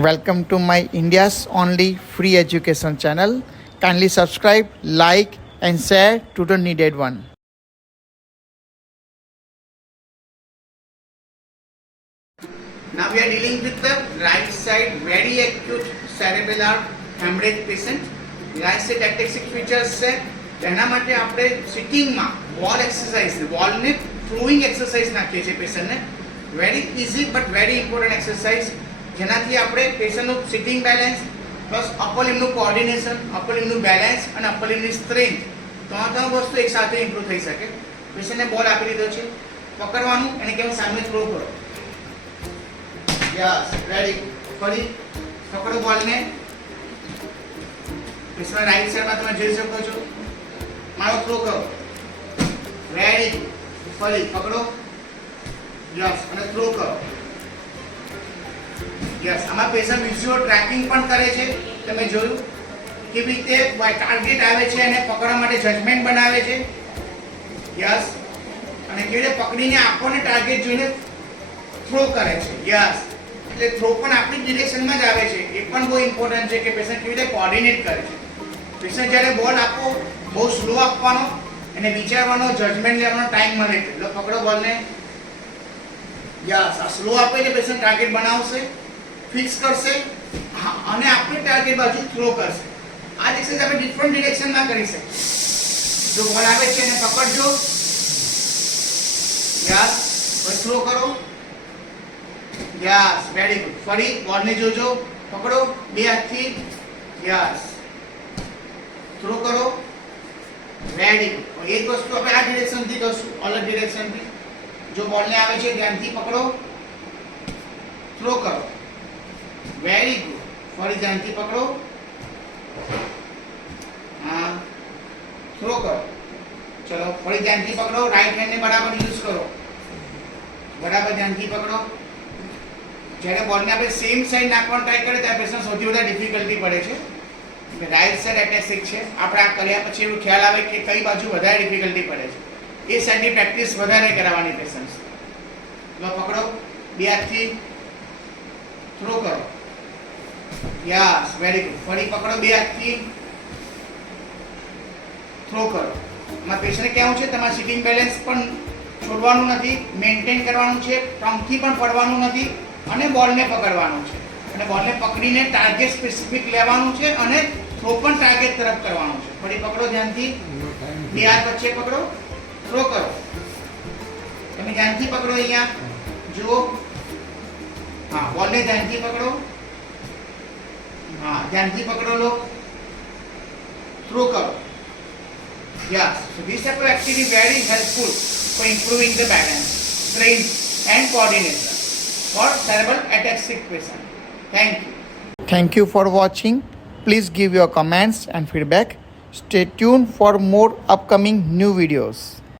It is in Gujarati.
Welcome to my India's only free education channel. Kindly subscribe, like and share to the needed one. Now we are dealing with the right side very acute cerebellar hemorrhage patient. Right side ataxic features છે તેના માટે આપણે સિટિંગમાં વોલ એક્સરસાઇઝ વોલને થ્રોઈંગ એક્સરસાઇઝ નાખીએ છીએ પેશન્ટને. Very easy but very important exercise જેનાથી આપણે પેશન્ટનું સિટિંગ બેલેન્સ પ્લસ અપર લિમ્બનું કોઓર્ડિનેશન, અપર લિમ્બનું બેલેન્સ અને અપર લિમ્બની સ્ટ્રેન્થ ત્રણ વસ્તુ એકસાથે ઇમ્પ્રૂવ થઈ શકે. પેશન્ટને બોલ આપી દીધો છે, પકડવાનું એને કેવું સામે થ્રો કરો. Yes ready. ફરી પકડો બોલને. પેશન્ટ રાઈટ સાઈડમાં તમે જોઈ શકો છો. મારો થ્રો કરો. રેડી. ફરી પકડો. યસ અને થ્રો કરો. યસ. આમાં પેશન્ટ વિઝ્યુઅલ ટ્રેકિંગ પણ કરે છે. તમે જોયું કેવી રીતે ટાર્ગેટ આવે છે અને પકડવા માટે જજમેન્ટ બનાવે છે. યસ. અને કેવી રીતે પકડીને આંખોને ટાર્ગેટ જોઈને થ્રો કરે છે. યસ. એટલે થ્રો પણ આપણી ડિરેક્શનમાં જ આવે છે. એ પણ બહુ ઇમ્પોર્ટન્ટ છે કે પેશન્ટ કેવી રીતે કોઓર્ડિનેટ કરે છે. પેશન્ટ જ્યારે બોલ આપો બહુ સ્લો આપવાનો અને વિચારવાનો, જજમેન્ટ લેવાનો ટાઈમ મળે છે. એટલે પકડો બોલને. યસ. આ સ્લો આપે એટલે પેશન્ટ ટાર્ગેટ બનાવશે, ફિક્સ કરશે અને આપણે ટાર્ગેટ બાજુ થ્રો કરશે. આ એક્સરસાઇઝ આપણે ડિફરન્ટ ડિરેક્શનમાં કરી શકીએ. જો બોલ આવે છે એને પકડજો. યસ. પછી થ્રો કરો. યસ. Very good. ફરી બોલને જોજો, પકડો બે હાથથી. યસ. થ્રો કરો. Very good. એક વસ્તુ આપણે આ ડિરેક્શનથી કરશું, અલગ ડિરેક્શનથી. જો બોલને આવે છે ધ્યાનથી પકડો, થ્રો કરો. Very good. ફરી ધ્યાનથી પકડો. હા, થ્રો કરો. ચલો ફરી ધ્યાનથી પકડો. રાઈટ હેન્ડને બરાબર યુઝ કરો. બરાબર ધ્યાનથી પકડો. જ્યારે બોલને આપણે સેમ સાઈડ નાખવાનો ટ્રાય કરીએ ત્યારે પેશન્ટ સૌથી વધારે ડિફિકલ્ટી પડે છે. રાઈટ સાઈડ એટેક્સિક છે. આપણે આ કર્યા પછી એવું ખ્યાલ આવે કે કઈ બાજુ વધારે ડિફિકલ્ટી પડે છે. એ સાઈડની પ્રેક્ટિસ વધારે કરાવવાની પેશન્ટ. લો પકડો બે હાથથી. થ્રો કરો. યસ. Very good. ફરી પકડો બે હાથથી. થ્રો કરો. આમાં પેશન્ટને કેવું છે તમારે સિટિંગ બેલેન્સ પણ છોડવાનું નથી, મેન્ટેન કરવાનું છે, ટ્રંકથી પણ પડવાનું નથી અને બોલને પકડવાનું છે. અને બોલને પકડીને ટાર્ગેટ સ્પેસિફિક લેવાનું છે અને થ્રો પણ ટાર્ગેટ તરફ કરવાનું છે. ફરી પકડો ધ્યાનથી. બે હાથ વચ્ચે પકડો. થ્રો કરો. તમે ધ્યાનથી પકડો. અહીંયા જુઓ. હા, બોલને ધ્યાનથી પકડો. હા, ધ્યાનથી પકડો લો. થ્રો કરો. Yes, so this type of activity very helpful for improving the balance, strength and coordination for cerebral ataxic patient. Thank you. Thank you for watching. Please give your comments and feedback. Stay tuned for more upcoming new videos.